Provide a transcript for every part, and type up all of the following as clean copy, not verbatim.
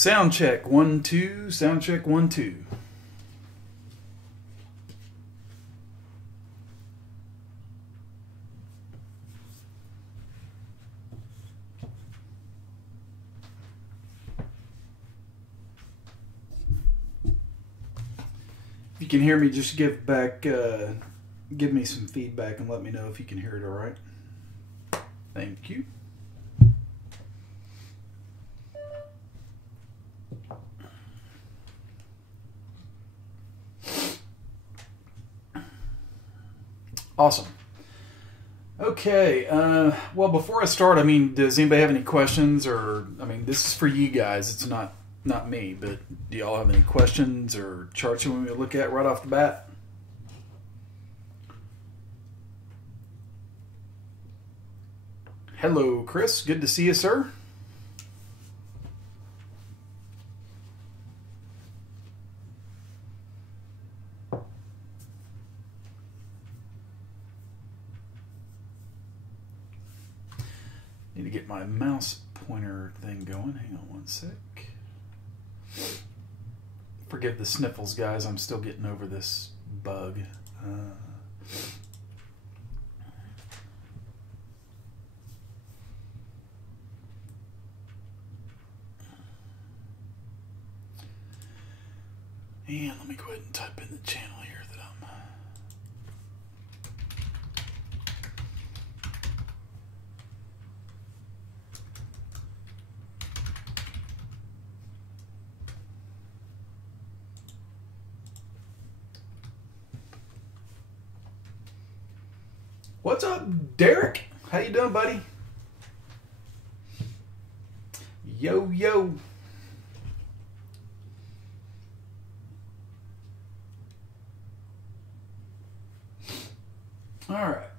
Sound check 1 2. Sound check 1 2. If you can hear me, just give me some feedback and let me know if you can hear it all right. Thank you. Awesome. Okay. Well, before I start, I mean, does anybody have any questions? Or, I mean, this is for you guys. It's not me, but do y'all have any questions or charts you want me to look at right off the bat? Hello, Chris. Good to see you, sir. Need to get my mouse pointer thing going. Hang on one sec. Forgive the sniffles, guys. I'm still getting over this bug. And let me go ahead and type in the channel here that I'm... What's up, Derek? How you doing, buddy? Yo, yo. All right.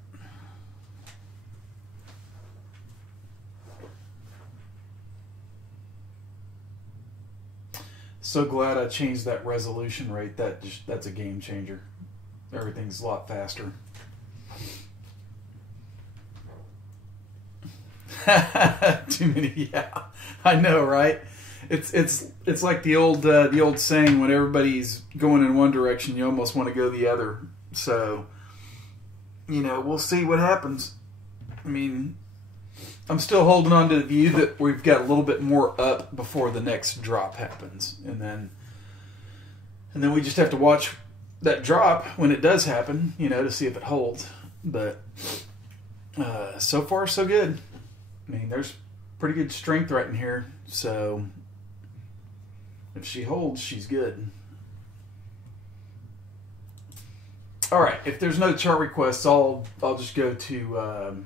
So glad I changed that resolution rate. That's a game changer. Everything's a lot faster. Too many, yeah. I know, right? It's like the old saying, when everybody's going in one direction, you almost want to go the other. So, you know, we'll see what happens. I mean, I'm still holding on to the view that we've got a little bit more up before the next drop happens, and then we just have to watch that drop when it does happen, you know, to see if it holds. But so far so good. I mean, there's pretty good strength right in here, so if she holds, she's good. All right, if there's no chart requests, I'll just go to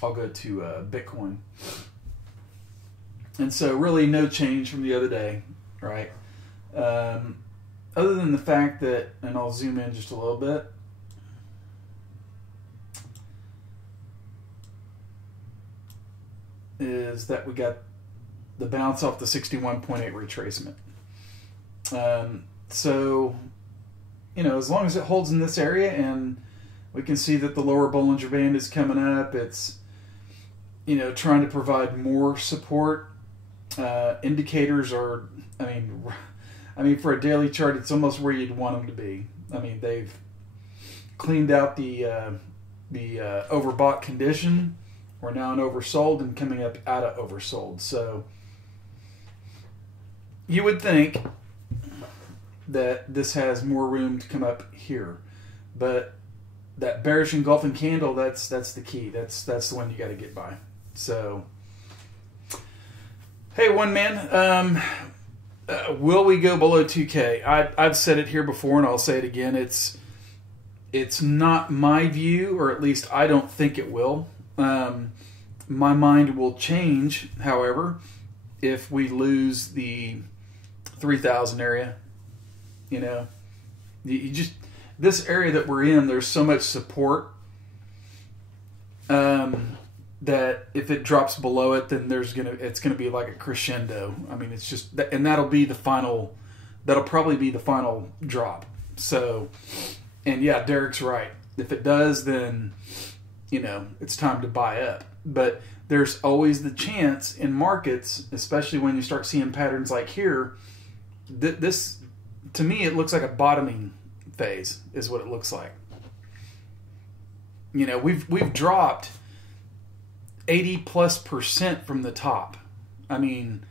Bitcoin. And so really no change from the other day, right? Other than the fact that, and I'll zoom in just a little bit. Is that we got the bounce off the 61.8 retracement. So, you know, as long as it holds in this area and we can see that the lower Bollinger Band is coming up, it's, you know, trying to provide more support. Indicators are, I mean, for a daily chart, it's almost where you'd want them to be. I mean, they've cleaned out the overbought condition. We're now in oversold and coming up out of oversold. So you would think that this has more room to come up here, but that bearish engulfing candle, that's the key. That's the one you got to get by. So, hey, one man, will we go below 2K? I've said it here before, and I'll say it again. It's not my view, or at least I don't think it will. My mind will change, however, if we lose the 3,000 area. You know, you just, this area that we're in, there's so much support that if it drops below it, then it's gonna be like a crescendo. I mean, it's just, and that'll probably be the final drop. So, and yeah, Derek's right. If it does, then, you know, it's time to buy up. But there's always the chance in markets, especially when you start seeing patterns like here, this, to me, it looks like a bottoming phase is what it looks like. You know, we've dropped 80+% from the top. I mean,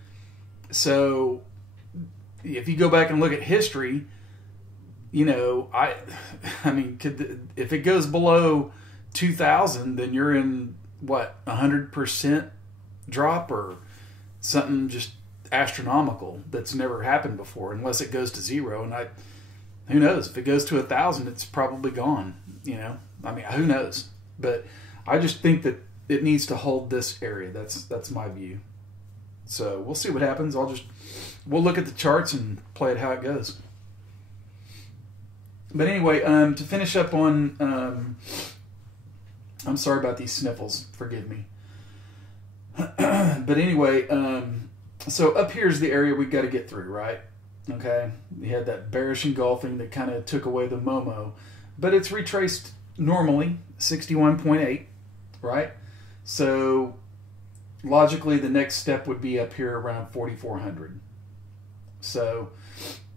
so if you go back and look at history, you know, I mean, if it goes below 2,000, then you're in what, 100% drop or something just astronomical that's never happened before, unless it goes to zero. And who knows? If it goes to 1,000, it's probably gone. You know, I mean, who knows? But I just think that it needs to hold this area. That's my view. So we'll see what happens. We'll look at the charts and play it how it goes. But anyway, to finish up on, I'm sorry about these sniffles. Forgive me. But anyway, so up here's the area we got to get through, right? Okay, we had that bearish engulfing that kind of took away the Momo, but it's retraced normally 61.8, right? So logically, the next step would be up here around 4,400. So,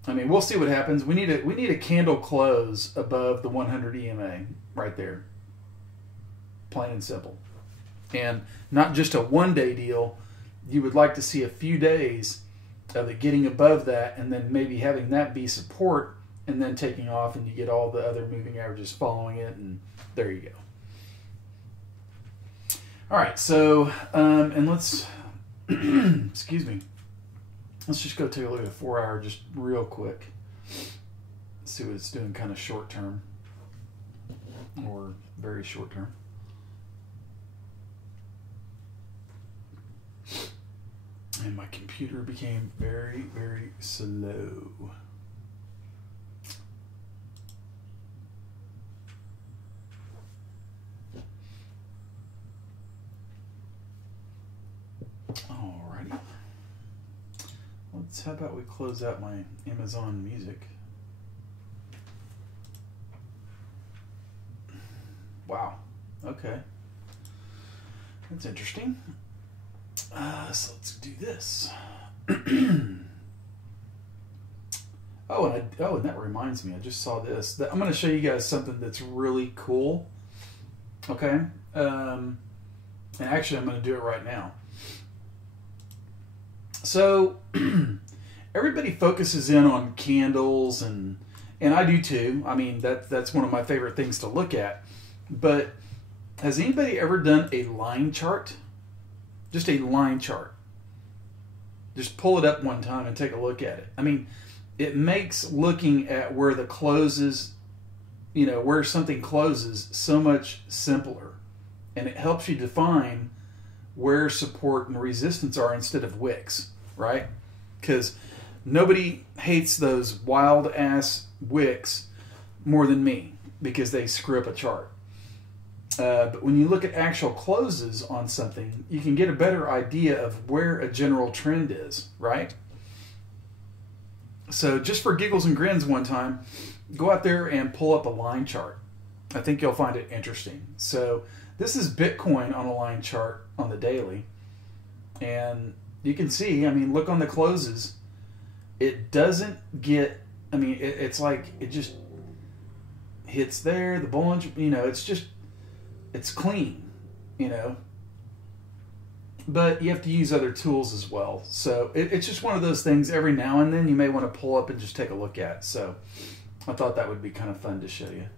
I mean, we'll see what happens. We need a candle close above the 100 EMA right there, plain and simple, and not just a one-day deal. You would like to see a few days of it getting above that, and then maybe having that be support, and then taking off, and you get all the other moving averages following it, and there you go. All right, so and let's excuse me. Let's just go take a look at the 4-hour just real quick. See what it's doing, kind of short term or very short term. And my computer became very, very slow. Alrighty. How about we close out my Amazon Music? Wow. Okay. That's interesting. So let's do this. And that reminds me, I just saw this. I'm going to show you guys something that's really cool. Okay. And actually, I'm going to do it right now. So everybody focuses in on candles, and I do too. I mean, that's one of my favorite things to look at. But has anybody ever done a line chart? Just a line chart. Just pull it up one time and take a look at it. I mean, it makes looking at where the closes, you know, where something closes so much simpler. And it helps you define where support and resistance are instead of wicks, right? Because nobody hates those wild ass wicks more than me, because they screw up a chart. But when you look at actual closes on something, you can get a better idea of where a general trend is, right? So just for giggles and grins one time, go out there and pull up a line chart. I think you'll find it interesting. So this is Bitcoin on a line chart on the daily. And you can see, I mean, look on the closes. It doesn't get, I mean, it's like it just hits there, the Bollinger, you know, it's clean, you know. But you have to use other tools as well. So it's just one of those things every now and then you may want to pull up and just take a look at. So I thought that would be kind of fun to show you.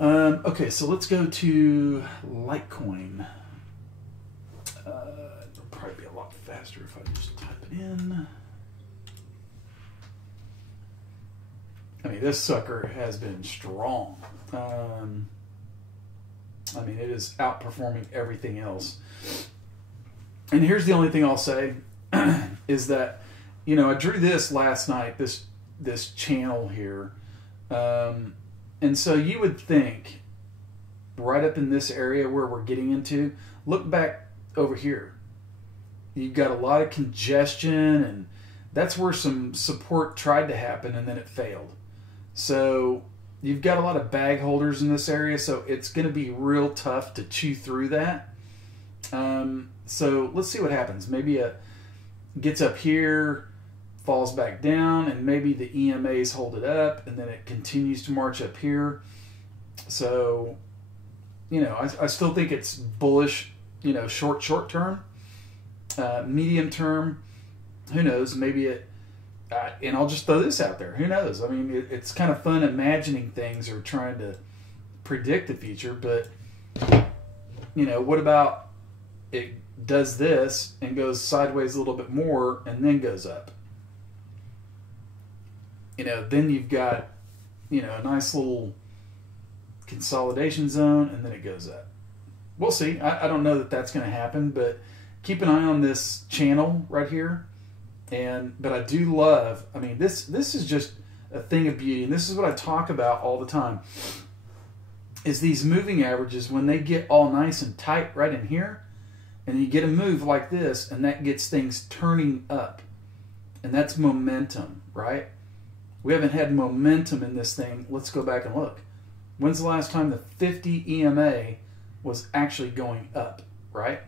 Okay, so let's go to Litecoin. It'll probably be a lot faster if I just type it in. I mean, this sucker has been strong. I mean, it is outperforming everything else. And here's the only thing I'll say is that, you know, I drew this last night, this channel here. And so you would think right up in this area where we're getting into, look back over here. You've got a lot of congestion, and that's where some support tried to happen and then it failed. So you've got a lot of bag holders in this area, so it's going to be real tough to chew through that. So let's see what happens. Maybe it gets up here, falls back down, and maybe the EMAs hold it up, and then it continues to march up here. So, I still think it's bullish, short term. Medium term, who knows? Maybe it, and I'll just throw this out there. Who knows? I mean, it's kind of fun imagining things or trying to predict the future, but, what about it does this and goes sideways a little bit more and then goes up? Then you've got, a nice little consolidation zone, and then it goes up. We'll see. I don't know that that's going to happen, but keep an eye on this channel right here. But I do love, this is just a thing of beauty, and this is what I talk about all the time, is these moving averages, when they get all nice and tight right in here, and you get a move like this, and that gets things turning up. And that's momentum, right? We haven't had momentum in this thing. Let's go back and look. When's the last time the 50 EMA was actually going up, right?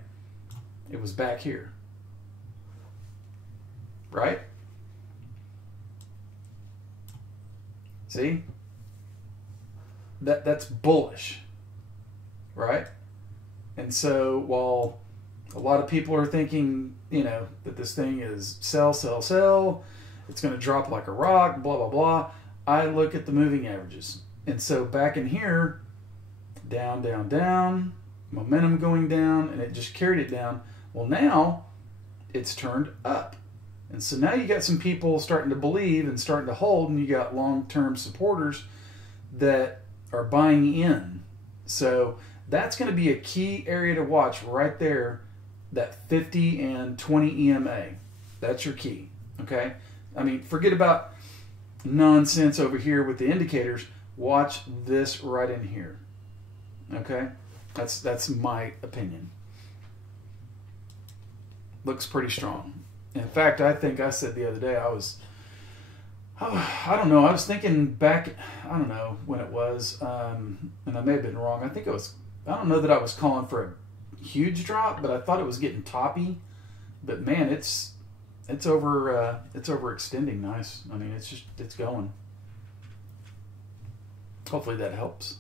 It was back here, right? See? That's bullish, right? And so while a lot of people are thinking, that this thing is sell, it's going to drop like a rock, blah, blah, blah, I look at the moving averages. And so back in here, down, down, down, momentum going down, and it just carried it down. Well, now it's turned up. And so now you got some people starting to believe and starting to hold, and you got long-term supporters that are buying in. So that's going to be a key area to watch right there, that 50 and 20 EMA. That's your key, okay? Forget about nonsense over here with the indicators. Watch this right in here, okay? That's my opinion. Looks pretty strong. In fact, I think I said the other day I don't know. I was thinking back, I don't know when it was, and I may have been wrong. I think it was, I don't know that I was calling for a huge drop, but I thought it was getting toppy. But man, it's overextending nice. It's going. Hopefully that helps.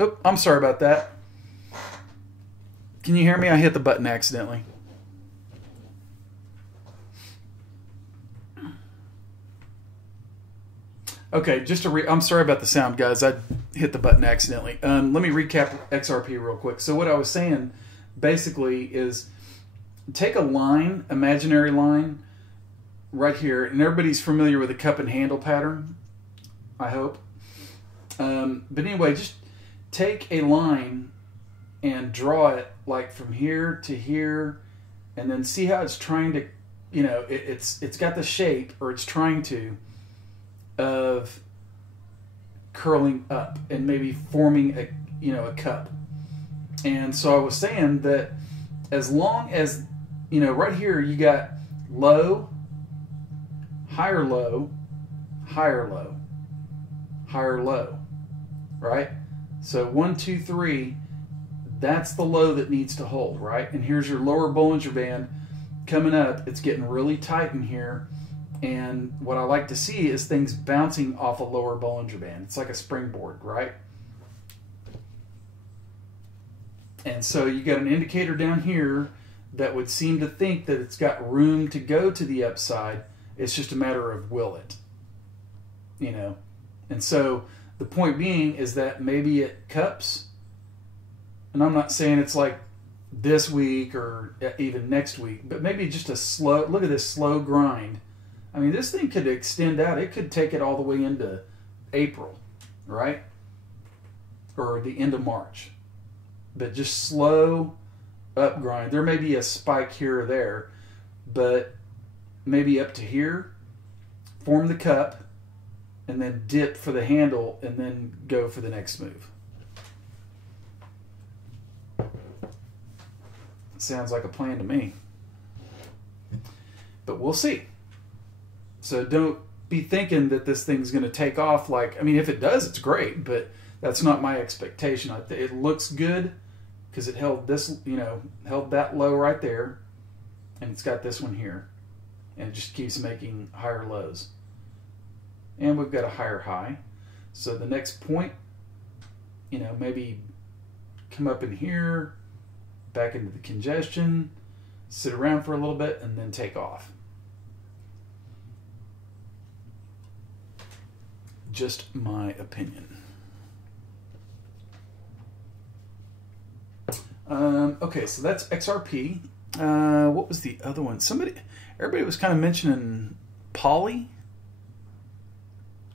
Oh, I'm sorry about that. Can you hear me? I hit the button accidentally. Okay, I'm sorry about the sound, guys. I hit the button accidentally. Let me recap XRP real quick. So what I was saying basically is take a line, imaginary line, right here, and everybody's familiar with the cup and handle pattern, I hope. But anyway, just take a line and draw it like from here to here, and then see how it's trying to, you know, it's got the shape, or it's trying to, of curling up and maybe forming a, you know, a cup. And so I was saying that as long as, you know, right here you got low, higher low, higher low, higher low, right? So 1, 2, 3, that's the low that needs to hold, right? And here's your lower Bollinger Band coming up. It's getting really tight in here. And what I like to see is things bouncing off a lower Bollinger Band. It's like a springboard, right? And so you got an indicator down here that would seem to think that it's got room to go to the upside. It's just a matter of will it, you know? And so the point being is that maybe it cups, and I'm not saying it's like this week or even next week, but maybe just a slow, look at this slow grind. I mean, this thing could extend out. It could take it all the way into April, right? Or the end of March. But just slow up grind. There may be a spike here or there, but maybe up to here, form the cup, and then dip for the handle, and then go for the next move. Sounds like a plan to me. But we'll see. So don't be thinking that this thing's going to take off. Like, I mean, if it does, it's great, but that's not my expectation. It looks good because it held this, you know, held that low right there, and it's got this one here, and it just keeps making higher lows. And we've got a higher high. So the next point, you know, maybe come up in here, back into the congestion, sit around for a little bit, and then take off. Just my opinion. Okay, so that's XRP. What was the other one? Everybody was kind of mentioning Poly.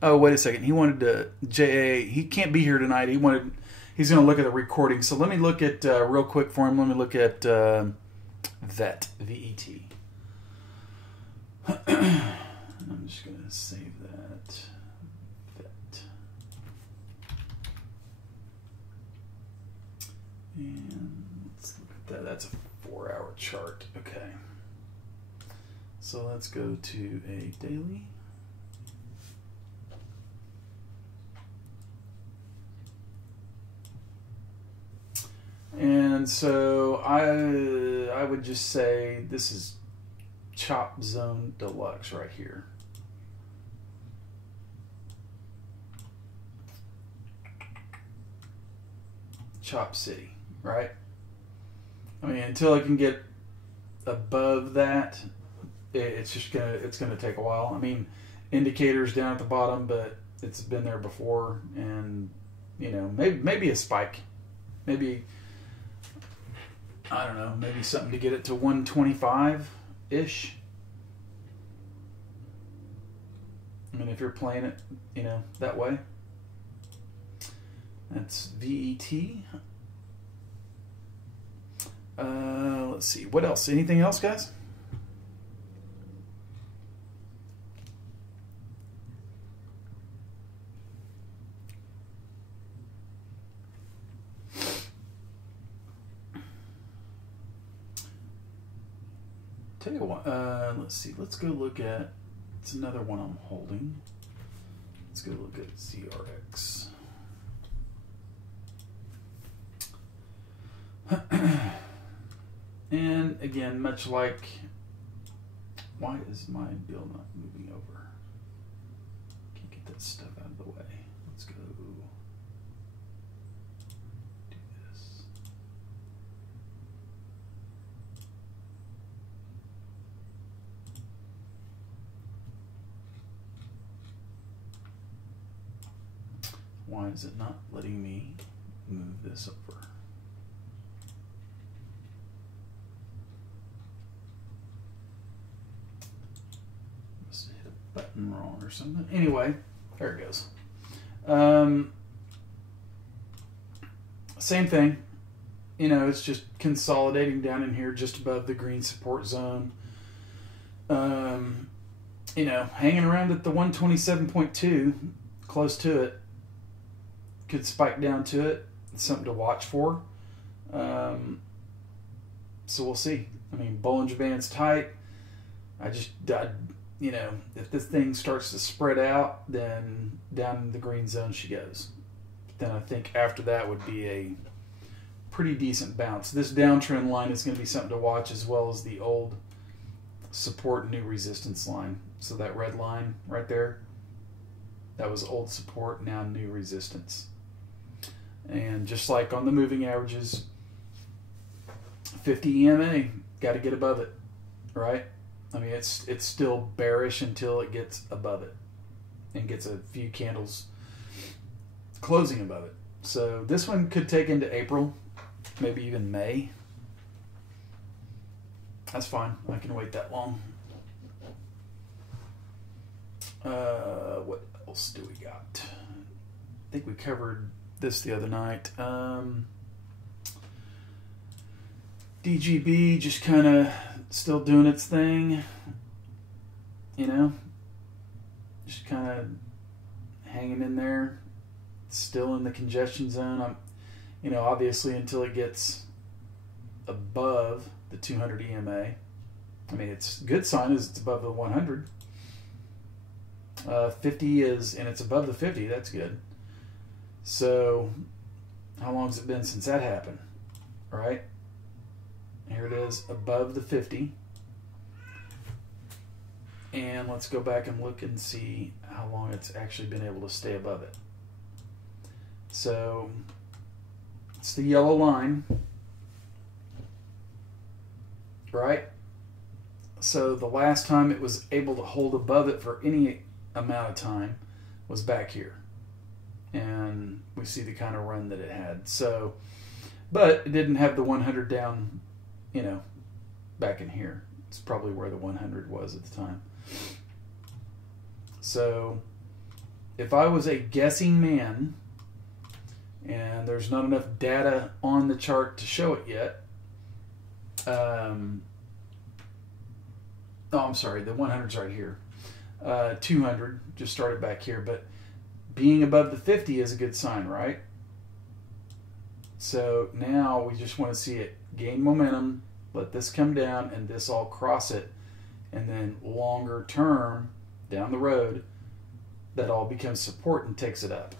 Oh, wait a second. He wanted to JA. He can't be here tonight. He's going to look at the recording. So let me look at real quick for him. Let me look at VET, V-E-T. I'm just going to save that. VET. And let's look at that. That's a 4-hour chart. Okay. So let's go to a daily. And so I would just say this is Chop Zone Deluxe right here. Chop City, right? I mean, until it can get above that, it's gonna take a while. I mean, indicators down at the bottom, but it's been there before, and you know, maybe a spike, maybe. I don't know, maybe something to get it to 125-ish. I mean, if you're playing it, you know, that way. That's VET. Let's see, what else? Anything else, guys? Tell you what, let's see. Let's go look at. It's another one I'm holding. Let's go look at ZRX. And again, much like, why is my bill not moving over? Can't get that stuff out of the way. Let's go. Why is it not letting me move this over? Must have hit a button wrong or something. Anyway, there it goes. Same thing. You know, it's just consolidating down in here just above the green support zone. You know, hanging around at the 127.2, close to it. Could spike down to it. It's something to watch for. So we'll see. I mean, Bollinger Band's tight. You know, if this thing starts to spread out, then down in the green zone she goes. Then I think after that would be a pretty decent bounce. This downtrend line is going to be something to watch, as well as the old support new resistance line. So that red line right there, that was old support, now new resistance. And just like on the moving averages, 50 EMA, got to get above it, right? I mean, it's still bearish until it gets above it and gets a few candles closing above it. So this one could take into April, maybe even May. That's fine. I can wait that long. What else do we got? I think we covered this the other night. DGB just kind of still doing its thing, you know, just kind of hanging in there, still in the congestion zone. You know, obviously until it gets above the 200 EMA. I mean, it's a good sign is it's above the 100. 50 is, and it's above the 50. That's good. So, how long has it been since that happened? Right? Here it is, above the 50. And let's go back and look and see how long it's actually been able to stay above it. So, it's the yellow line, right? So the last time it was able to hold above it for any amount of time was back here. And we see the kind of run that it had. So, but it didn't have the 100 down, you know, back in here. It's probably where the 100 was at the time. So, if I was a guessing man, and there's not enough data on the chart to show it yet. I'm sorry, the 100's right here. 200 just started back here, but being above the 50 is a good sign, right? So now we just want to see it gain momentum, let this come down, and this all cross it, and then longer term, down the road, that all becomes support and takes it up.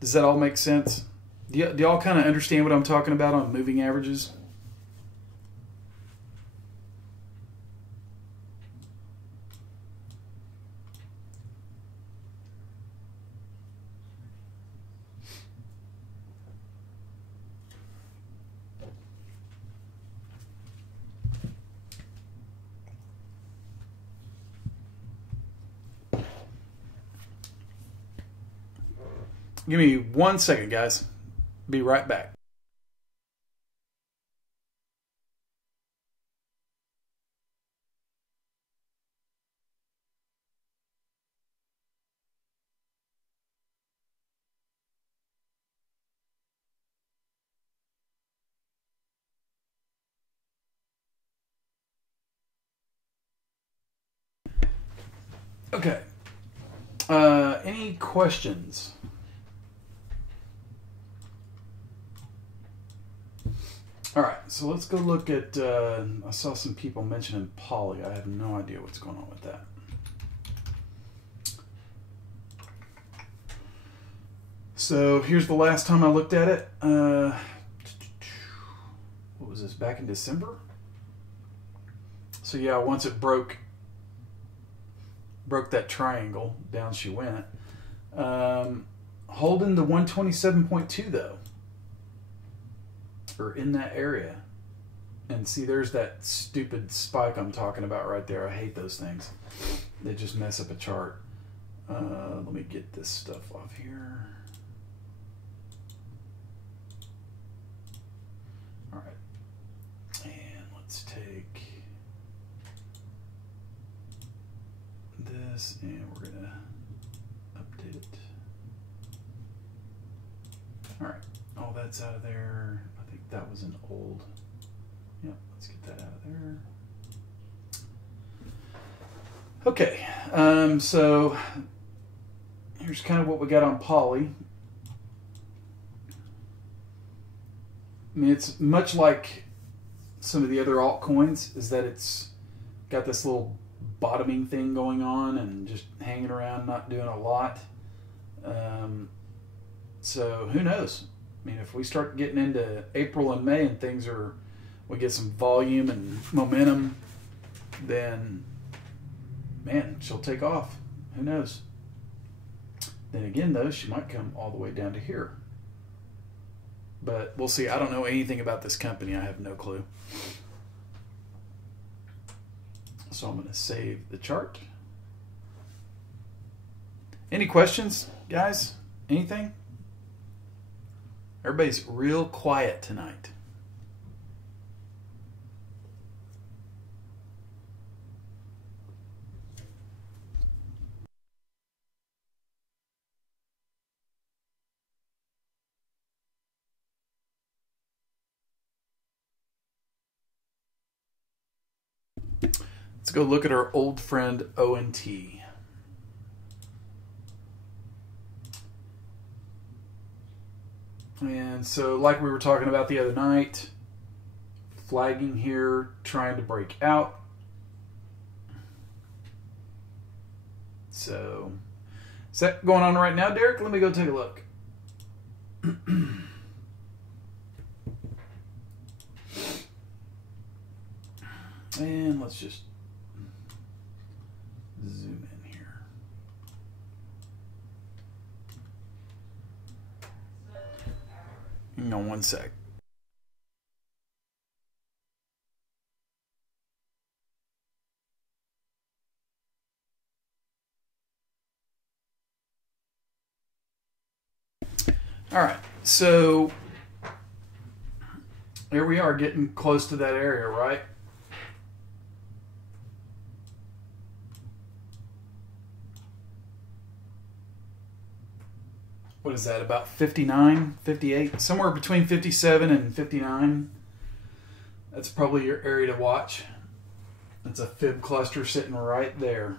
Does that all make sense? Do y'all kind of understand what I'm talking about on moving averages? Give me 1 second, guys. Be right back. Okay. Any questions? All right, so let's go look at, I saw some people mentioning poly. I have no idea what's going on with that. So here's the last time I looked at it. What was this, back in December? So yeah, once it broke that triangle, down she went. Holding the 127.2 though. Or in that area. And see, there's that stupid spike I'm talking about right there. I hate those things. They just mess up a chart. Let me get this stuff off here. All right, and let's take this and we're gonna update it. All right, all that's out of there. I think that was an old. Yep, let's get that out of there. Okay, so here's kind of what we got on Poly. I mean, it's much like some of the other altcoins, is that it's got this little bottoming thing going on and just hanging around, not doing a lot. So who knows? I mean, if we start getting into April and May and we get some volume and momentum, then man, she'll take off. Who knows? Then again, though, she might come all the way down to here. But we'll see. I don't know anything about this company. I have no clue. So I'm going to save the chart. Any questions, guys? Anything? Everybody's real quiet tonight. Let's go look at our old friend ONT. And so like we were talking about the other night, flagging here, trying to break out. So is that going on right now, Derek? Let me go take a look. And let's just zoom in here. Hang on one sec. All right, so here we are getting close to that area, right? What is that, about 59, 58? Somewhere between 57 and 59. That's probably your area to watch. It's a fib cluster sitting right there.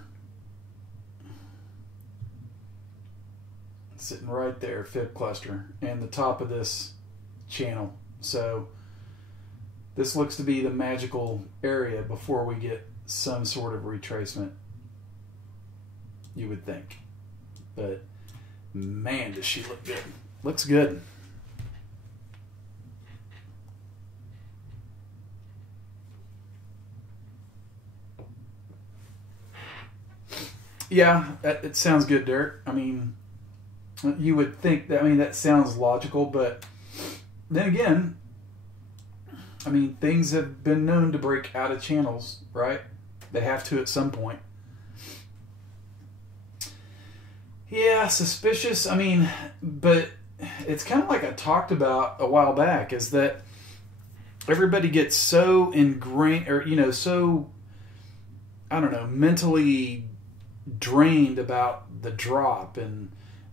Sitting right there, fib cluster, and the top of this channel. So this looks to be the magical area before we get some sort of retracement, you would think. But man, does she look good. Looks good. Yeah, it sounds good, Derek. I mean, you would think that, I mean, that sounds logical, but then again, I mean, things have been known to break out of channels, right? They have to at some point. Yeah, suspicious. I mean, but it's kind of like I talked about a while back, is that everybody gets so ingrained, or, you know, so, I don't know, mentally drained about the drop, and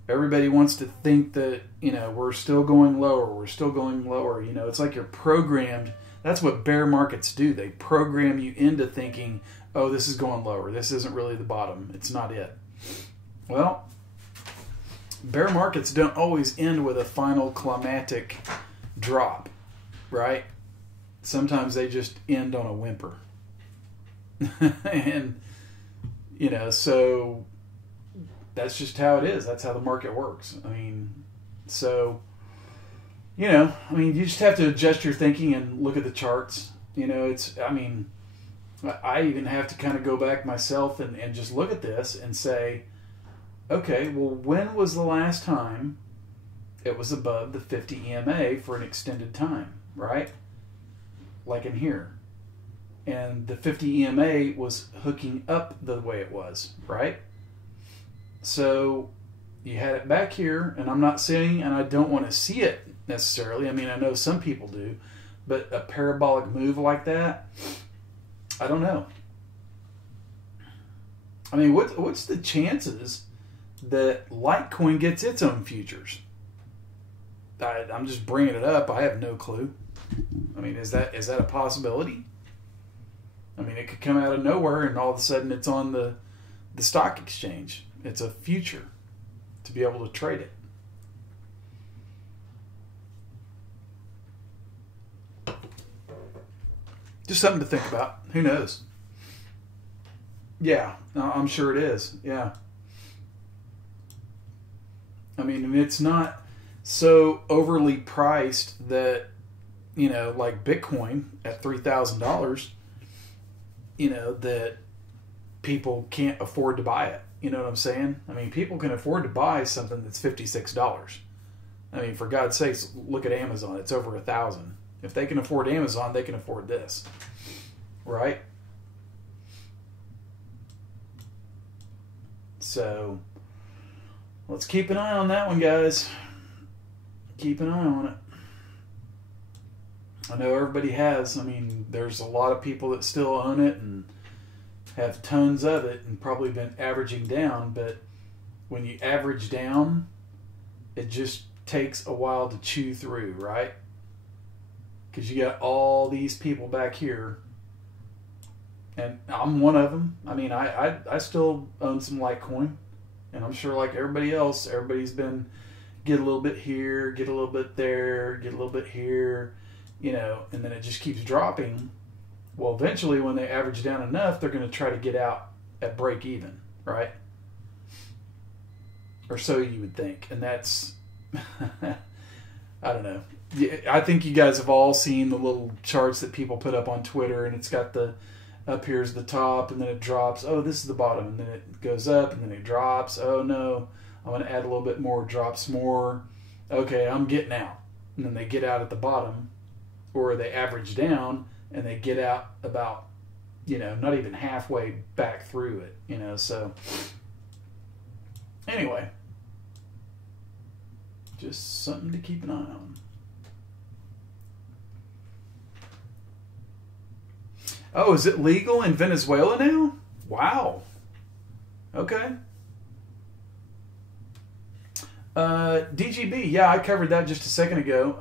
everybody wants to think that, you know, we're still going lower, you know. It's like you're programmed. That's what bear markets do. They program you into thinking, oh, this is going lower, this isn't really the bottom, it's not it. Well, bear markets don't always end with a final climatic drop, right? Sometimes they just end on a whimper. And, you know, so that's just how it is. That's how the market works. I mean, so, you know, I mean, you just have to adjust your thinking and look at the charts. You know, it's, I mean, I even have to kind of go back myself and just look at this and say, okay, well, when was the last time it was above the 50 EMA for an extended time, right? Like in here. And the 50 EMA was hooking up the way it was, right? So you had it back here, and I'm not saying, and I don't want to see it necessarily. I mean, I know some people do, but a parabolic move like that, I don't know. I mean, what's the chances that Litecoin gets its own futures? I'm just bringing it up. I have no clue. I mean, is that a possibility? I mean, it could come out of nowhere and all of a sudden it's on the stock exchange. It's a future to be able to trade it. Just something to think about. Who knows? Yeah, I'm sure it is. Yeah. I mean, and it's not so overly priced that, you know, like Bitcoin at $3,000, you know, that people can't afford to buy it. You know what I'm saying? I mean, people can afford to buy something that's $56. I mean, for God's sakes, look at Amazon. It's over $1,000. If they can afford Amazon, they can afford this. Right? So, let's keep an eye on that one, guys. Keep an eye on it. I know everybody has. I mean, there's a lot of people that still own it and have tons of it and probably been averaging down. But when you average down, it just takes a while to chew through, right? Because you got all these people back here. And I'm one of them. I mean, I still own some Litecoin. And I'm sure like everybody else, everybody's been get a little bit here, get a little bit there, get a little bit here, you know, and then it just keeps dropping. Well, eventually when they average down enough, they're going to try to get out at break even, right? Or so you would think. And that's, I don't know. I think you guys have all seen the little charts that people put up on Twitter, and it's got the, up here's the top, and then it drops. Oh, this is the bottom, and then it goes up, and then it drops. Oh, no. I'm going to add a little bit more, drops more. Okay, I'm getting out. And then they get out at the bottom, or they average down, and they get out about, you know, not even halfway back through it, you know. So, anyway, just something to keep an eye on. Oh, is it legal in Venezuela now? Wow. Okay. DGB, yeah, I covered that just a second ago.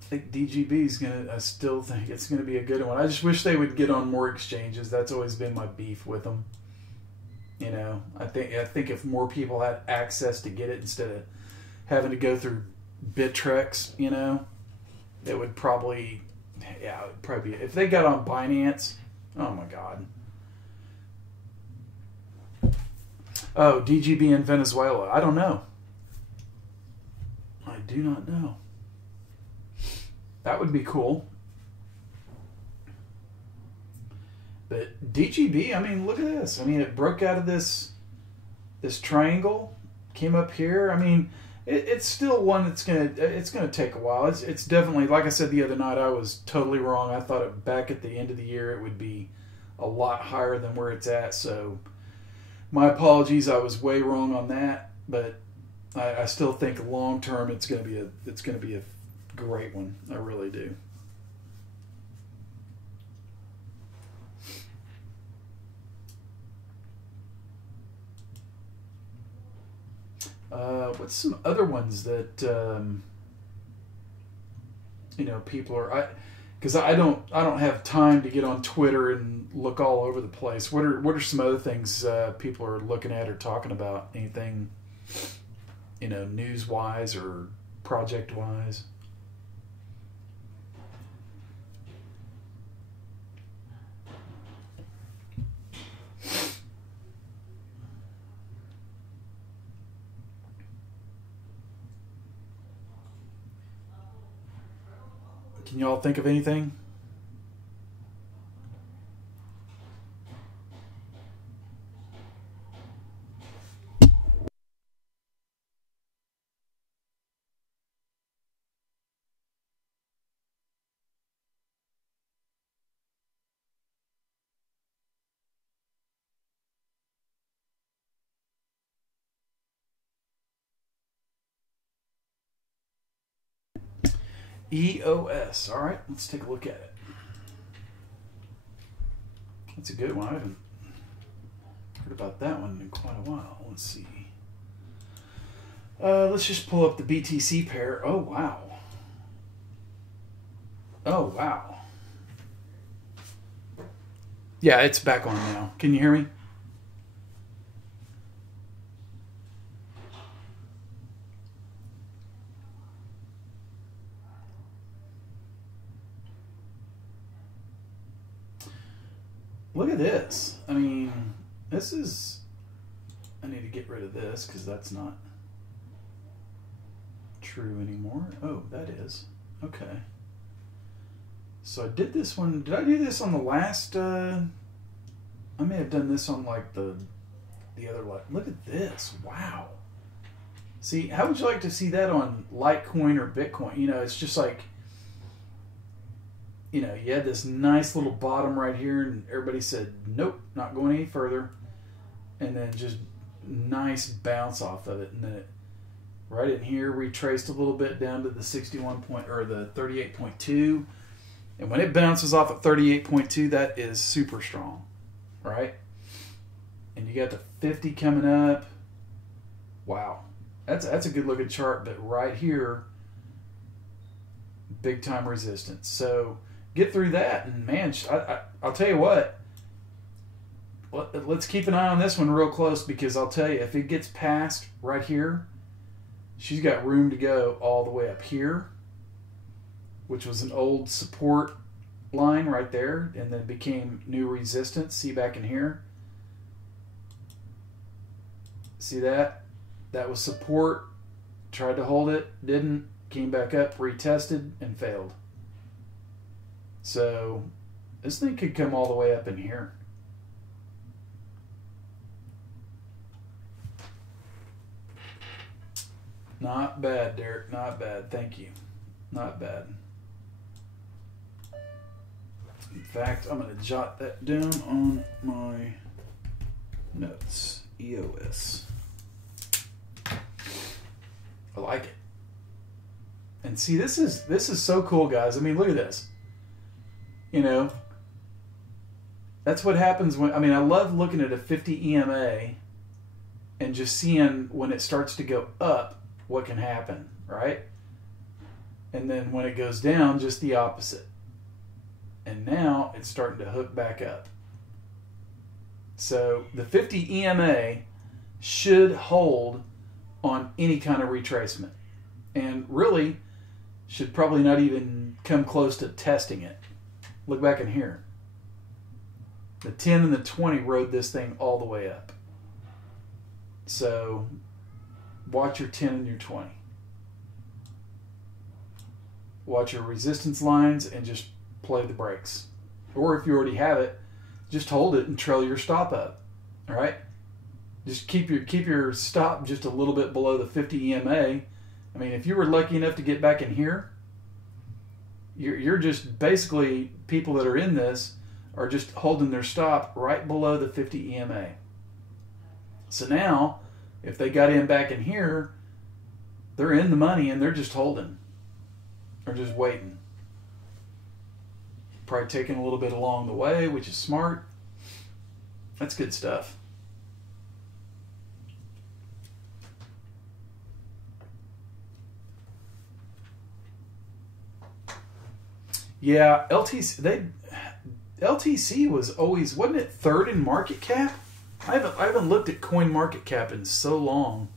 I think DGB is I still think it's gonna be a good one. I just wish they would get on more exchanges. That's always been my beef with them. You know, I think if more people had access to get it instead of having to go through Bittrex, you know, it would probably, yeah, it would probably be, if they got on Binance, oh my God. Oh, DGB in Venezuela. I don't know. I do not know. That would be cool. But DGB, I mean, look at this. I mean, it broke out of this triangle, came up here. I mean, it's still one that's gonna take a while. It's definitely, like I said the other night, I was totally wrong. I thought it back at the end of the year it would be a lot higher than where it's at. So my apologies, I was way wrong on that, but I still think long term it's gonna be a great one. I really do. What's some other ones that you know, people are, because I don't have time to get on Twitter and look all over the place. What are some other things people are looking at or talking about? Anything, you know, news wise or project wise? Can y'all think of anything? EOS. All right, let's take a look at it. That's a good one. I haven't heard about that one in quite a while. Let's see. Let's just pull up the BTC pair. Oh, wow. Oh, wow. Yeah, it's back on now. Can you hear me? Look at this. I mean, this is... I need to get rid of this because that's not true anymore. Oh, that is. Okay. So I did this one. Did I do this on the last... I may have done this on like the other... Look at this. Wow. See, how would you like to see that on Litecoin or Bitcoin? You know, it's just like... You know, you had this nice little bottom right here, and everybody said, nope, not going any further. And then just nice bounce off of it. And then it, right in here, retraced a little bit down to the 61 point, or the 38.2. And when it bounces off at 38.2, that is super strong, right? And you got the 50 coming up. Wow. That's a good looking chart, but right here, big time resistance. So get through that, and man, I'll tell you what, let's keep an eye on this one real close, because I'll tell you, if it gets past right here, she's got room to go all the way up here, which was an old support line right there, and then became new resistance. See back in here? See that? That was support. Tried to hold it, didn't. Came back up, retested, and failed. So this thing could come all the way up in here. Not bad, Derek. Not bad. Thank you. Not bad. In fact, I'm going to jot that down on my notes. EOS. I like it. And see, this is so cool, guys. I mean, look at this. You know, that's what happens when, I mean, I love looking at a 50 EMA and just seeing when it starts to go up, what can happen, right? And then when it goes down, just the opposite. And now it's starting to hook back up. So the 50 EMA should hold on any kind of retracement, and really should probably not even come close to testing it. Look back in here. The 10 and the 20 rode this thing all the way up. So watch your 10 and your 20. Watch your resistance lines and just play the brakes. Or if you already have it, just hold it and trail your stop up. All right? Just keep your stop just a little bit below the 50 EMA. I mean, if you were lucky enough to get back in here, you're just basically, people that are in this are just holding their stop right below the 50 EMA. So now, if they got in back in here, they're in the money and they're just holding. They're just waiting. Probably taking a little bit along the way, which is smart. That's good stuff. Yeah, LTC was always, wasn't it third in market cap? I haven't looked at coin market cap in so long.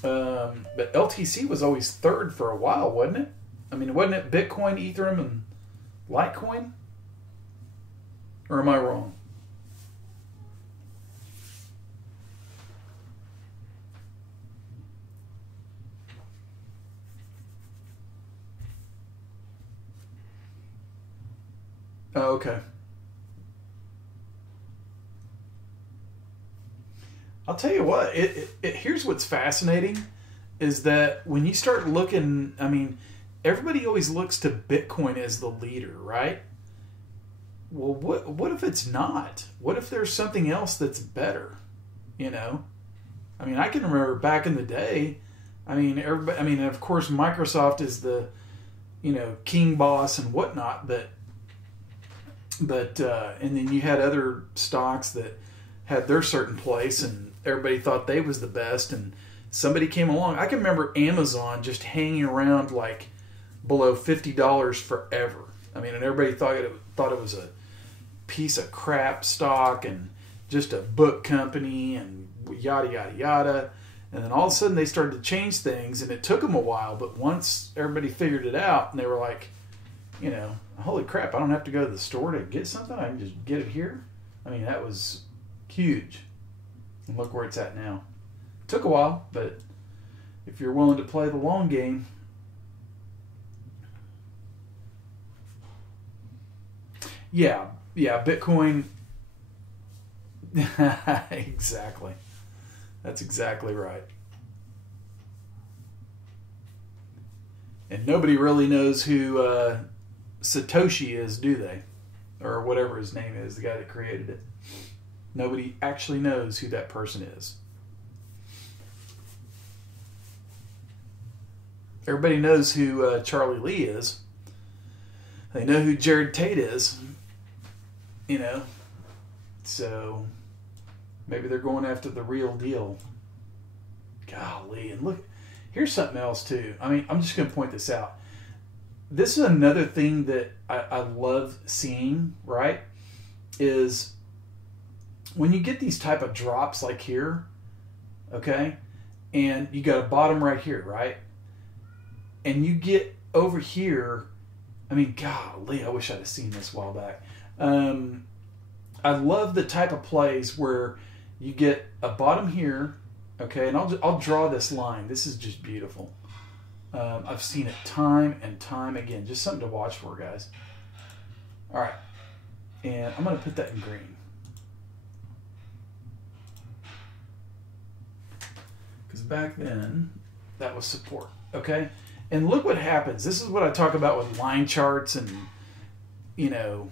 But LTC was always third for a while, wasn't it? I mean, wasn't it Bitcoin, Ethereum, and Litecoin? Or am I wrong? Oh, okay. I'll tell you what, here's what's fascinating is that when you start looking, I mean, everybody always looks to Bitcoin as the leader, right? Well, what if it's not? What if there's something else that's better? You know? I mean, I can remember back in the day, I mean, everybody, I mean, of course, Microsoft is the you know, king boss and whatnot, but and then you had other stocks that had their certain place, and everybody thought they was the best, and somebody came along. I can remember Amazon just hanging around like below $50 forever. I mean, and everybody thought it was a piece of crap stock and just a book company and yada yada yada. And then all of a sudden they started to change things, and it took them a while, but once everybody figured it out, and they were like, you know, holy crap, I don't have to go to the store to get something, I can just get it here. I mean, that was huge. And look where it's at now. Took a while, but if you're willing to play the long game. Yeah, Bitcoin. Exactly. That's exactly right. And nobody really knows who Satoshi is, do they? Or whatever his name is, the guy that created it. Nobody actually knows who that person is. Everybody knows who Charlie Lee is. They know who Jared Tate is. You know. So maybe they're going after the real deal. Golly. And look, here's something else too. I mean, I'm just going to point this out. This is another thing that I love seeing, right? Is when you get these type of drops like here, okay? And you got a bottom right here, right? And you get over here, I mean, golly, I wish I'd have seen this a while back. I love the type of plays where you get a bottom here, okay, and I'll draw this line. This is just beautiful. I've seen it time and time again. Just something to watch for, guys. All right, and I'm going to put that in green. Because back then, that was support, okay? And look what happens. This is what I talk about with line charts and, you know,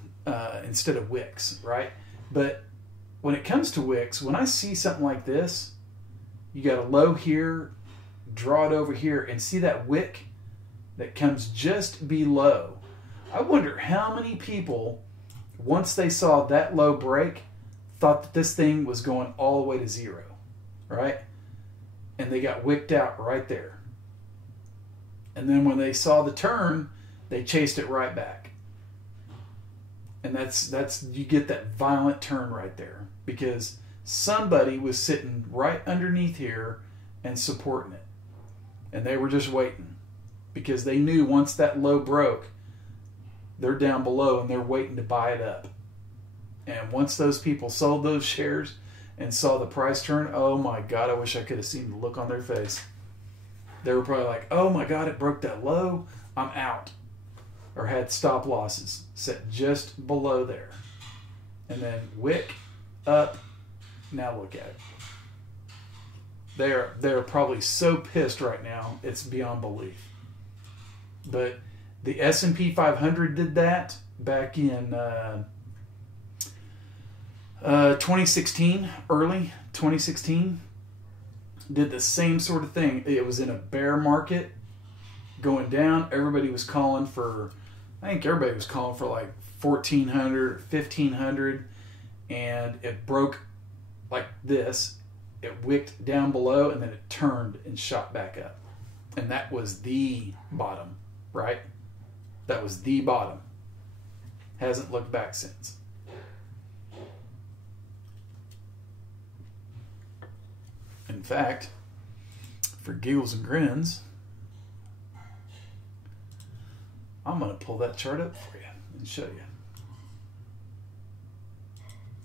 instead of wicks, right? But when it comes to wicks, when I see something like this, you got a low here, draw it over here, and see that wick that comes just below. I wonder how many people, once they saw that low break, thought that this thing was going all the way to zero, right? And they got wicked out right there. And then when they saw the turn, they chased it right back. And that's you get that violent turn right there because somebody was sitting right underneath here and supporting it. And they were just waiting because they knew once that low broke, they're down below and they're waiting to buy it up. And once those people sold those shares and saw the price turn, oh my God, I wish I could have seen the look on their face. They were probably like, oh my God, it broke that low, I'm out. Or had stop losses set just below there. And then wick up, now look at it. They're probably so pissed right now, it's beyond belief. But the S&P 500 did that back in 2016, early 2016. Did the same sort of thing. It was in a bear market going down. Everybody was calling for, I think everybody was calling for like 1,400, 1,500, and it broke like this. It wicked down below, and then it turned and shot back up. And that was the bottom, right? That was the bottom. Hasn't looked back since. In fact, for giggles and grins, I'm going to pull that chart up for you and show you.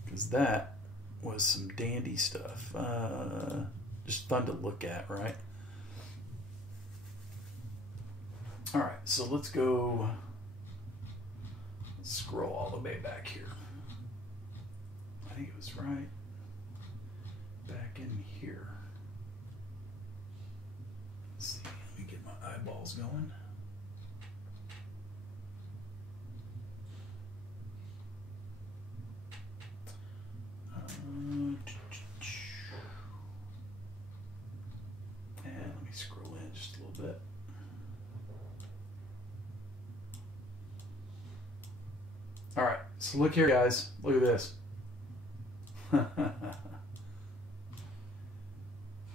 Because that was some dandy stuff. Just fun to look at, right? All right, so let's go scroll all the way back here. I think it was right back in here. Let's see, let me get my eyeballs going. And let me scroll in just a little bit. So look here, guys. Look at this.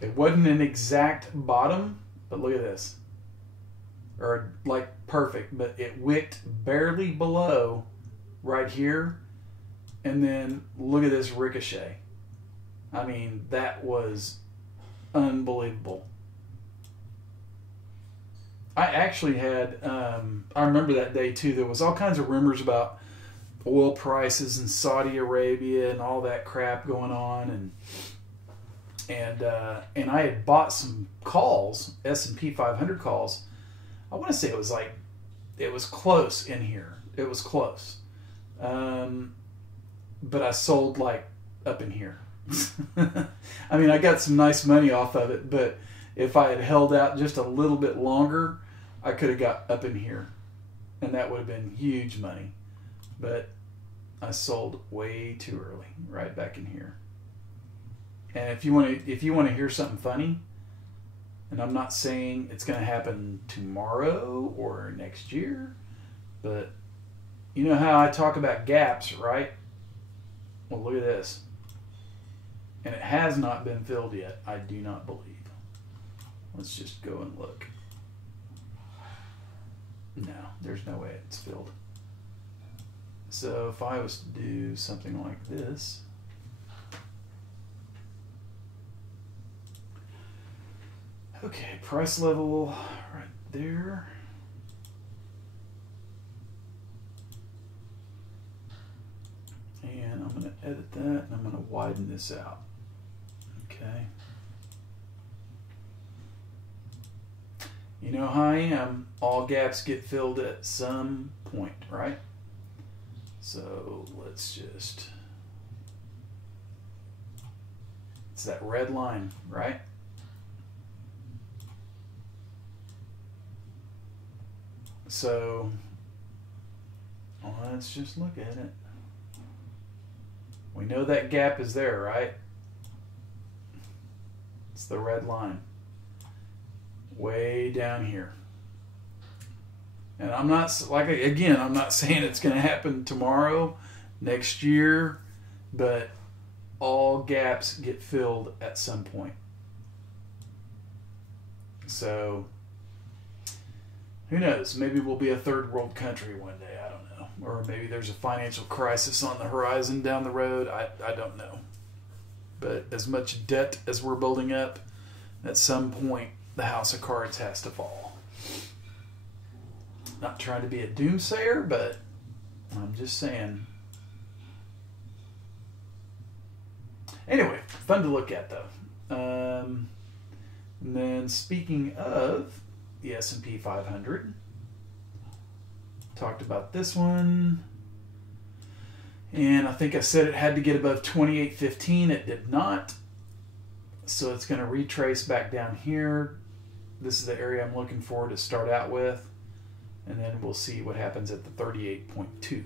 It wasn't an exact bottom, but look at this. Or like perfect, but it wicked barely below right here. And then look at this ricochet. I mean, that was unbelievable. I actually had, I remember that day too, there was all kinds of rumors about oil prices in Saudi Arabia and all that crap going on. And I had bought some calls, S&P 500 calls. I want to say it was close in here. It was close. But I sold like up in here. I mean, I got some nice money off of it, but if I had held out just a little bit longer, I could have got up in here, and that would have been huge money. But I sold way too early, right back in here. And if you want to hear something funny, and I'm not saying it's going to happen tomorrow or next year, but you know how I talk about gaps, right? Well, look at this. And it has not been filled yet, I do not believe. Let's just go and look. No, there's no way it's filled. So if I was to do something like this, okay, price level right there. And I'm going to edit that, and I'm going to widen this out. Okay. You know how I am. All gaps get filled at some point, right? So let's just... It's that red line, right? So let's just look at it. We know that gap is there, right? It's the red line. Way down here. And I'm not, I'm not saying it's going to happen tomorrow, next year, but all gaps get filled at some point. So, who knows? Maybe we'll be a third world country one day. I don't know. Or maybe there's a financial crisis on the horizon down the road. I don't know. But as much debt as we're building up, at some point, the house of cards has to fall. Not trying to be a doomsayer, but I'm just saying. Anyway, fun to look at, though. And then speaking of the S&P 500, talked about this one. And I think I said it had to get above 28.15. It did not. So it's going to retrace back down here. This is the area I'm looking for to start out with. And then we'll see what happens at the 38.2.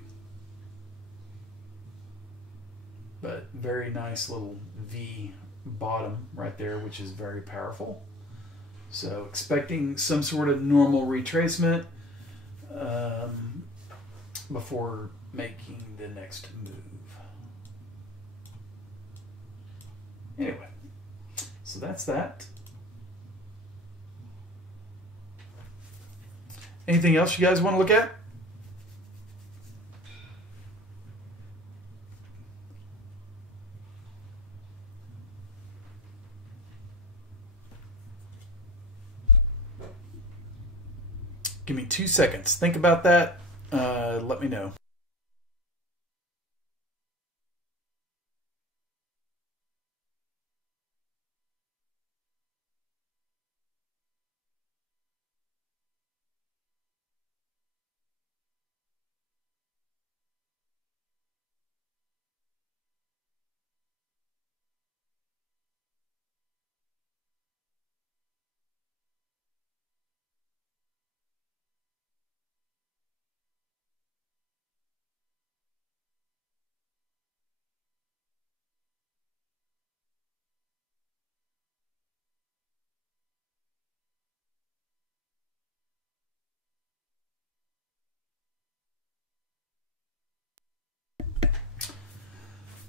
But very nice little V bottom right there, which is very powerful. So expecting some sort of normal retracement before making the next move. Anyway, so that's that. Anything else you guys want to look at? Give me 2 seconds. Think about that. Let me know.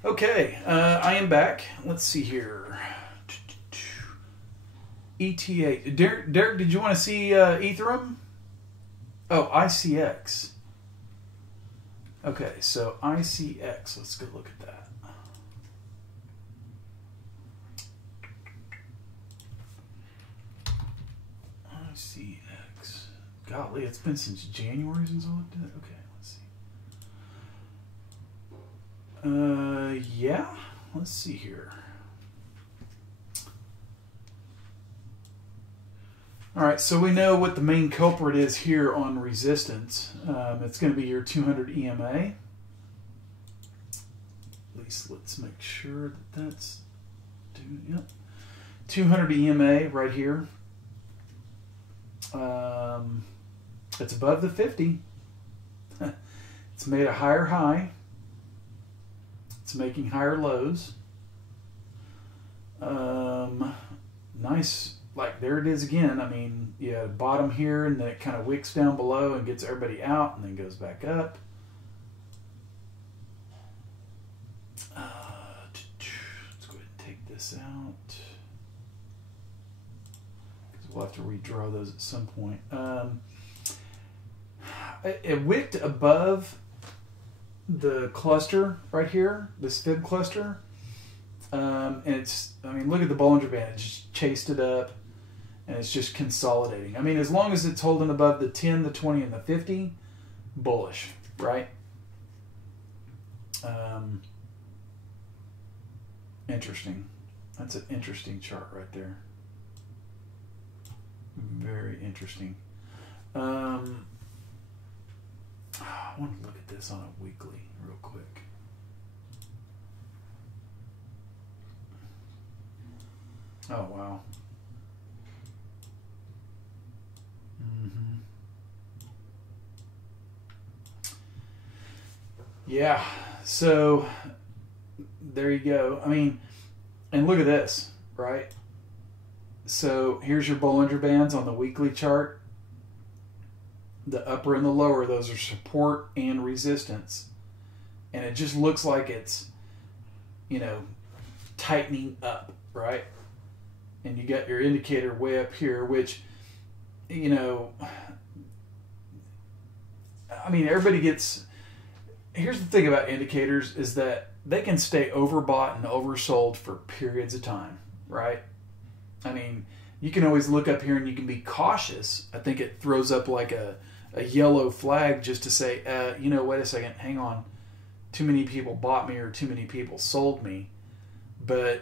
Okay, I am back. Let's see here. ETA. Derek, did you want to see Ethereum? Oh, ICX. Okay, so ICX. Let's go look at that. ICX. Golly, it's been since January since I looked at it. Okay, let's see. Yeah. Let's see here. All right, so we know what the main culprit is here on resistance. It's going to be your 200 EMA. At least let's make sure that that's... Yep. 200 EMA right here. It's above the 50. It's made a higher high. It's making higher lows. Nice, like there it is again. I mean, yeah, bottom here, and then it kind of wicks down below and gets everybody out, and then goes back up. Let's go ahead and take this out, because we'll have to redraw those at some point. It wicked above the cluster right here, this fib cluster, and it's, I mean, look at the Bollinger Band. It just chased it up, and it's just consolidating. I mean, as long as it's holding above the 10, the 20, and the 50, bullish, right? Interesting. That's an interesting chart right there. Very interesting. I want to look at this on a weekly real quick. Oh, wow. Yeah, so there you go. I mean, and look at this, right? So here's your Bollinger Bands on the weekly chart. The upper and the lower, those are support and resistance. And it just looks like it's, you know, tightening up, right? And you got your indicator way up here, which, you know, I mean, everybody gets... Here's the thing about indicators is that they can stay overbought and oversold for periods of time, right? I mean, you can always look up here and you can be cautious. I think it throws up like a yellow flag just to say, you know, wait a second, hang on. Too many people bought me or too many people sold me. But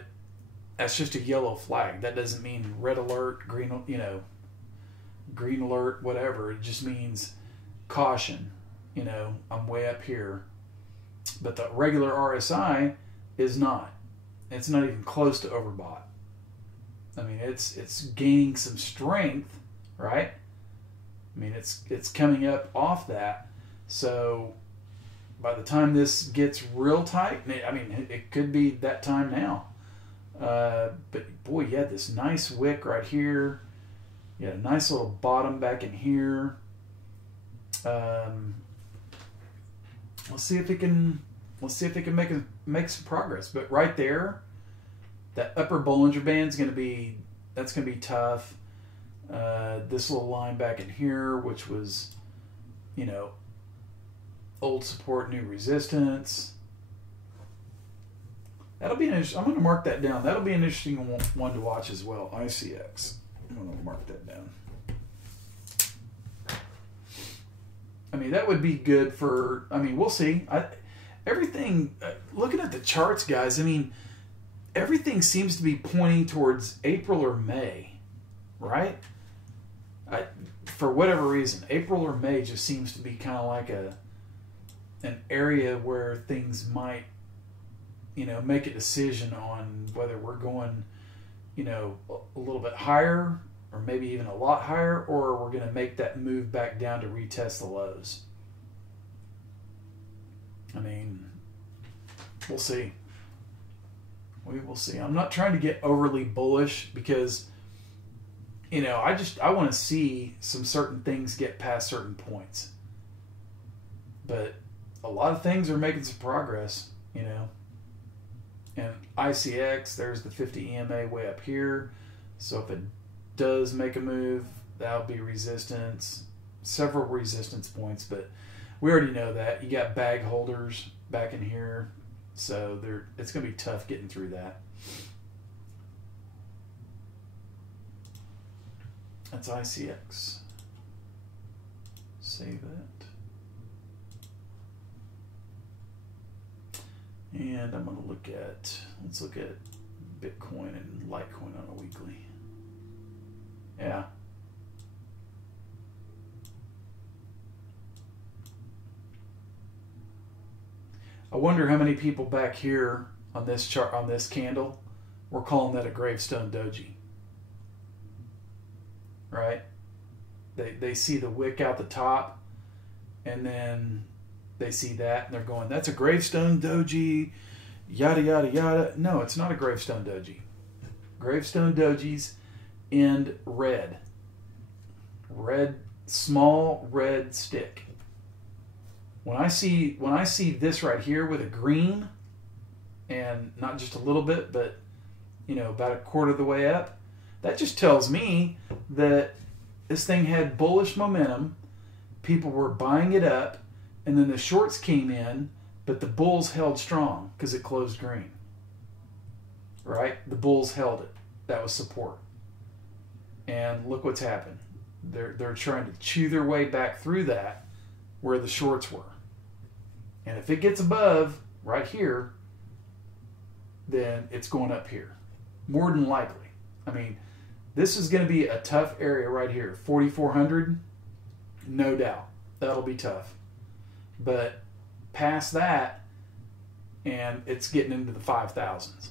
that's just a yellow flag. That doesn't mean red alert, green, you know, green alert, whatever. It just means caution. You know, I'm way up here. But the regular RSI is not. It's not even close to overbought. I mean, it's gaining some strength, right? I mean, it's coming up off that. So by the time this gets real tight, I mean, it could be that time now. But boy, you had this nice wick right here. You had a nice little bottom back in here. Let's see if it can make some progress. But right there, that upper Bollinger Band's gonna be tough. This little line back in here, which was, you know, old support, new resistance. That'll be an interesting. I'm going to mark that down. That'll be an interesting one to watch as well. ICX. I'm going to mark that down. I mean, that would be good for. I mean, we'll see. Everything. Looking at the charts, guys. I mean, everything seems to be pointing towards April or May, right? For whatever reason, April or May just seems to be kind of like an area where things might, you know, make a decision on whether we're going, you know, a little bit higher or maybe even a lot higher, or we're going to make that move back down to retest the lows. I mean, we'll see. We will see. I'm not trying to get overly bullish because, you know, I want to see some certain things get past certain points. But a lot of things are making some progress, you know. And ICX, there's the 50 EMA way up here. So if it does make a move, that'll be resistance, several resistance points, but we already know that. You got bag holders back in here, so it's going to be tough getting through that. That's ICX. Save it. And I'm going to let's look at Bitcoin and Litecoin on a weekly. Yeah. I wonder how many people back here on this chart, on this candle, were calling that a gravestone doji. Right? They see the wick out the top, and then they see that, and they're going, that's a gravestone doji, yada, yada, yada. No, it's not a gravestone doji. Gravestone dojis end red. Red, small red stick. When I see this right here with a green, and not just a little bit, but about a quarter of the way up, that just tells me that this thing had bullish momentum. People were buying it up, and then the shorts came in, but the bulls held strong because it closed green. Right? The bulls held it. That was support. And look what's happened. They're trying to chew their way back through that where the shorts were. And if it gets above right here, then it's going up here. More than likely. I mean, this is going to be a tough area right here. 4,400, no doubt. That'll be tough. But past that, and it's getting into the 5,000s.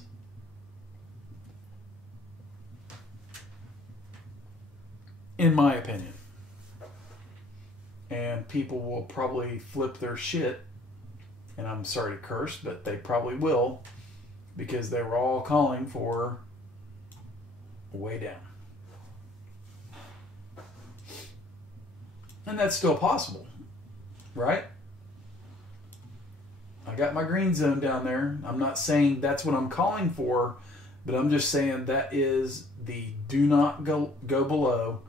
In my opinion. And people will probably flip their shit, and I'm sorry to curse, but they probably will, because they were all calling for way down. And that's still possible, right? I got my green zone down there. I'm not saying that's what I'm calling for, but I'm just saying that is the do not go below.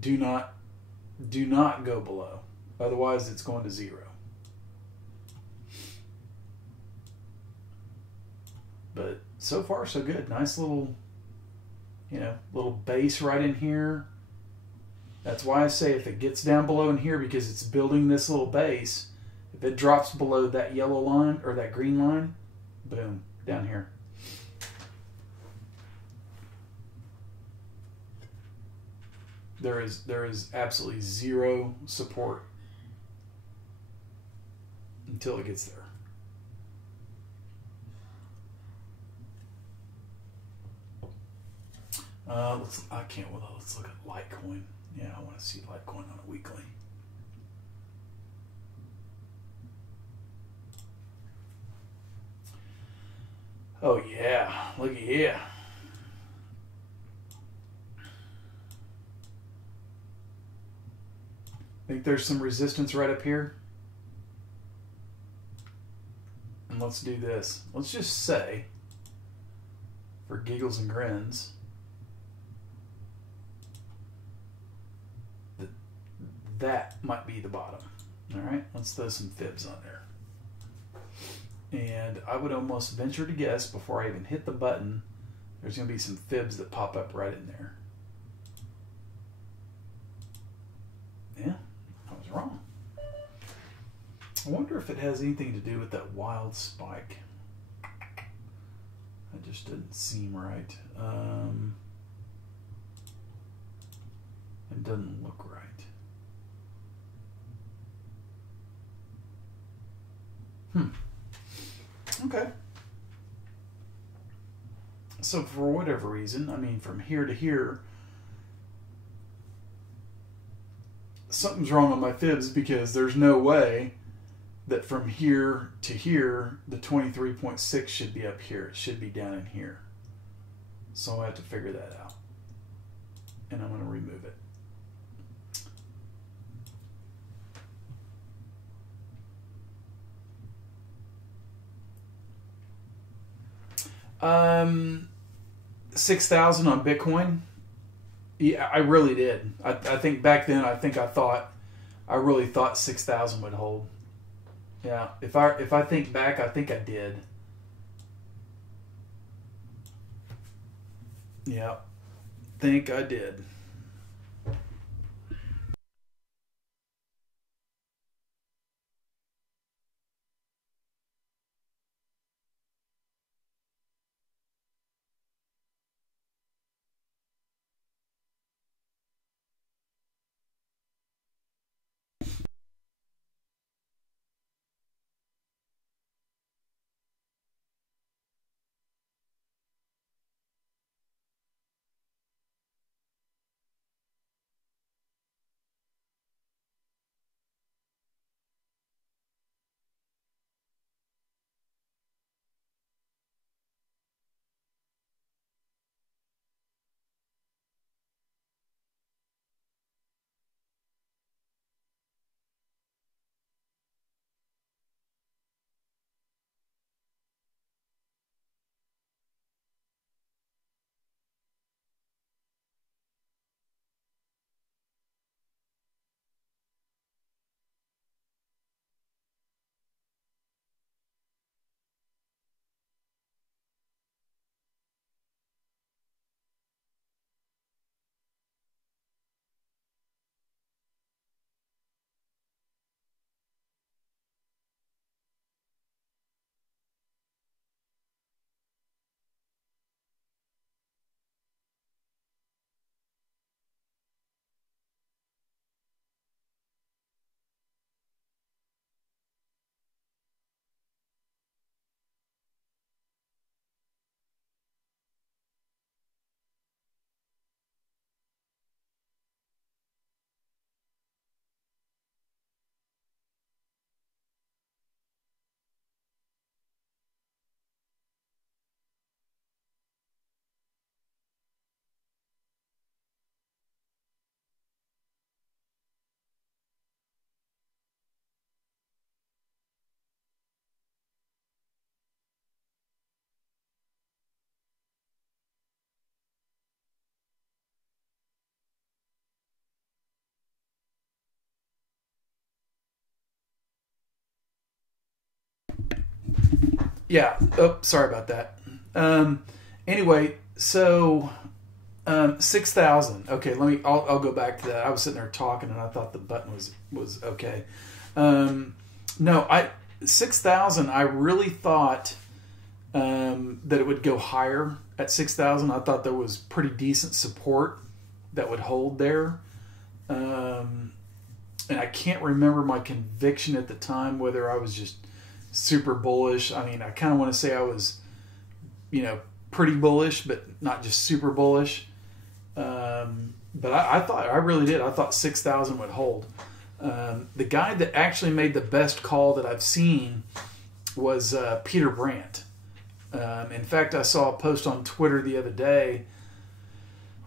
Do not go below. Otherwise, it's going to zero. But so far, so good. Nice little, little base right in here. That's why I say if it gets down below in here, because it's building this little base, if it drops below that yellow line or that green line, boom, down here. There is absolutely zero support until it gets there. Let's look at Litecoin. Yeah, I want to see Litecoin on a weekly. Oh yeah, look at here. Think there's some resistance right up here? And let's do this. Let's just say, for giggles and grins, that might be the bottom. All right, let's throw some fibs on there. And I would almost venture to guess before I even hit the button, there's going to be some fibs that pop up right in there. Yeah, I was wrong. I wonder if it has anything to do with that wild spike. That just didn't seem right. It doesn't look right. Okay. So for whatever reason, I mean, from here to here, something's wrong on my fibs, because there's no way that from here to here, the 23.6 should be up here. It should be down in here. So I have to figure that out. And I'm going to remove it. 6,000 on Bitcoin. Yeah, I really did. I think back then, I really thought 6,000 would hold. Yeah, if I think back, I think I did. Yeah, think I did. Yeah. Oh, sorry about that. Anyway, so 6,000. Okay, I'll go back to that. I was sitting there talking, and I thought the button was okay. No, 6,000. I really thought that it would go higher at 6,000. I thought there was pretty decent support that would hold there. And I can't remember my conviction at the time, whether I was just super bullish. I mean, I kind of want to say I was, pretty bullish, but not just super bullish. But I really did. I thought 6,000 would hold. The guy that actually made the best call that I've seen was Peter Brandt. In fact, I saw a post on Twitter the other day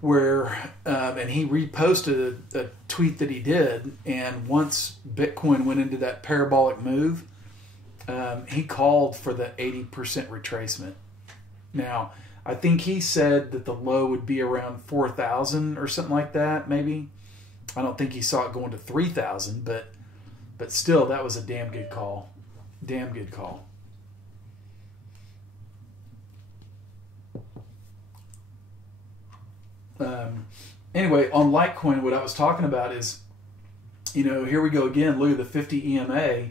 where, and he reposted a tweet that he did, and once Bitcoin went into that parabolic move, he called for the 80% retracement. Now, I think he said that the low would be around 4,000 or something like that, maybe. I don't think he saw it going to 3,000, but still, that was a damn good call. Damn good call. Anyway, on Litecoin, what I was talking about is, here we go again. Look at the 50 EMA,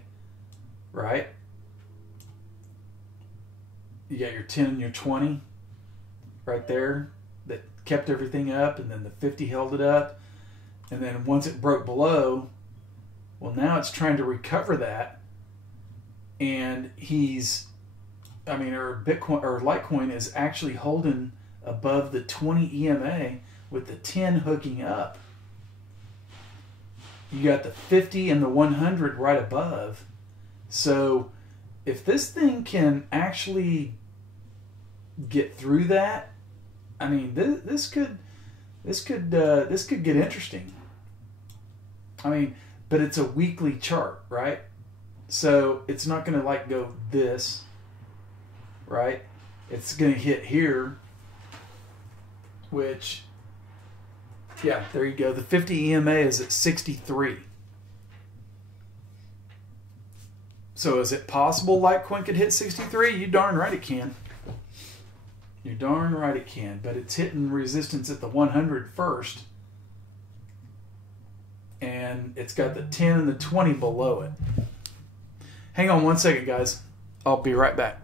right? You got your 10 and your 20 right there that kept everything up, and then the 50 held it up. And then once it broke below, well, now it's trying to recover that. And Bitcoin or Litecoin is actually holding above the 20 EMA with the 10 hooking up. You got the 50 and the 100 right above. So if this thing can actually get through that, I mean, this could get interesting. I mean, but it's a weekly chart, right? So it's not going to go this, right? it's going to hit here, which, yeah, there you go. The 50 EMA is at 63. So is it possible Litecoin could hit 63? You darn right it can. You're darn right it can. But it's hitting resistance at the 100 first. And it's got the 10 and the 20 below it. Hang on one second, guys. I'll be right back.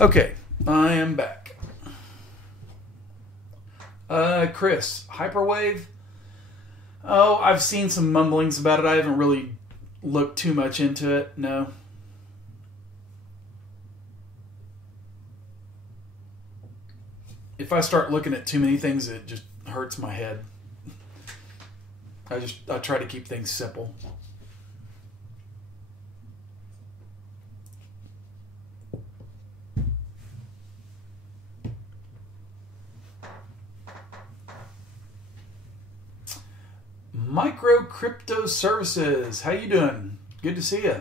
Okay, I am back. Chris, Hyperwave. Oh, I've seen some mumblings about it. I haven't really looked too much into it. No. If I start looking at too many things, it just hurts my head. I try to keep things simple. Micro Crypto Services. How you doing? Good to see you.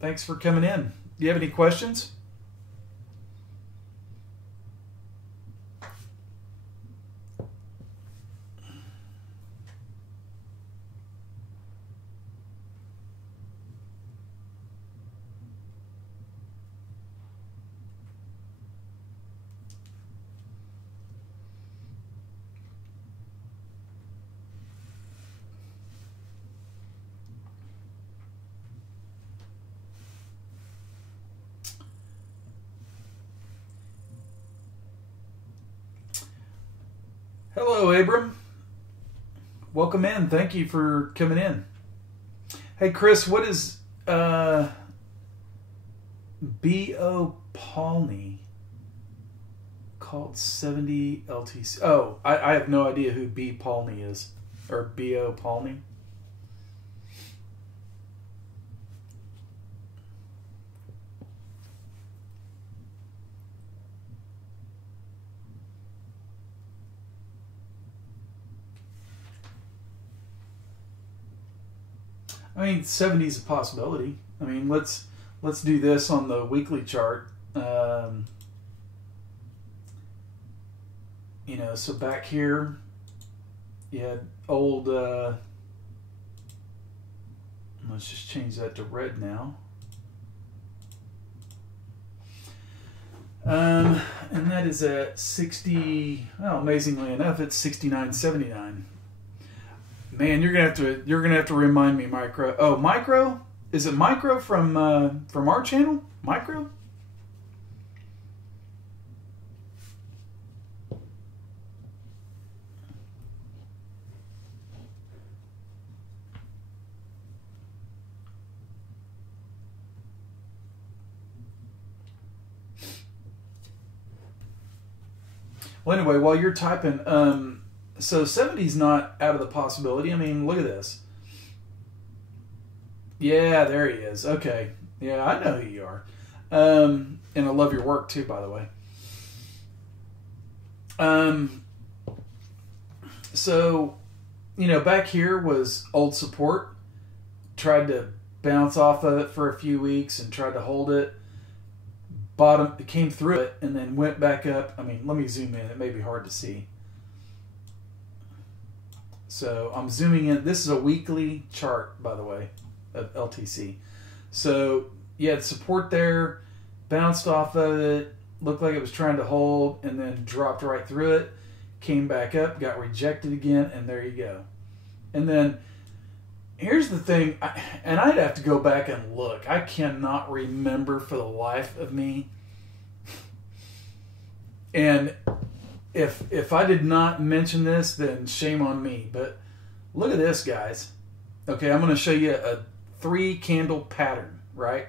Thanks for coming in. Do you have any questions? Hello, Abram. Welcome in. Thank you for coming in. Hey, Chris, what is B.O. Paulney called 70 LTC? Oh, I have no idea who B. Paulney is. Or B.O. Paulney. I mean, 70 is a possibility. I mean, let's do this on the weekly chart. You know, so back here, you had old. Let's just change that to red now. And that is at 60. Well, amazingly enough, it's 69.79. Man, you're gonna have to remind me, Micro. Oh, Micro? Is it Micro from our channel? Micro? Well, anyway, while you're typing, so 70's not out of the possibility. I mean, look at this. Yeah, there he is. Okay. Yeah, I know who you are. And I love your work too, by the way. So, you know, back here was old support. Tried to bounce off of it for a few weeks and tried to hold it. Bottom, it came through it and then went back up. I mean, let me zoom in. It may be hard to see. So I'm zooming in. This is a weekly chart, by the way, of LTC. So you had support there, bounced off of it, looked like it was trying to hold, and then dropped right through it, came back up, got rejected again, and there you go. And then here's the thing, and I'd have to go back and look. I cannot remember for the life of me. And if I did not mention this, then shame on me. But look at this, guys. Okay, I'm going to show you a 3-candle pattern, right?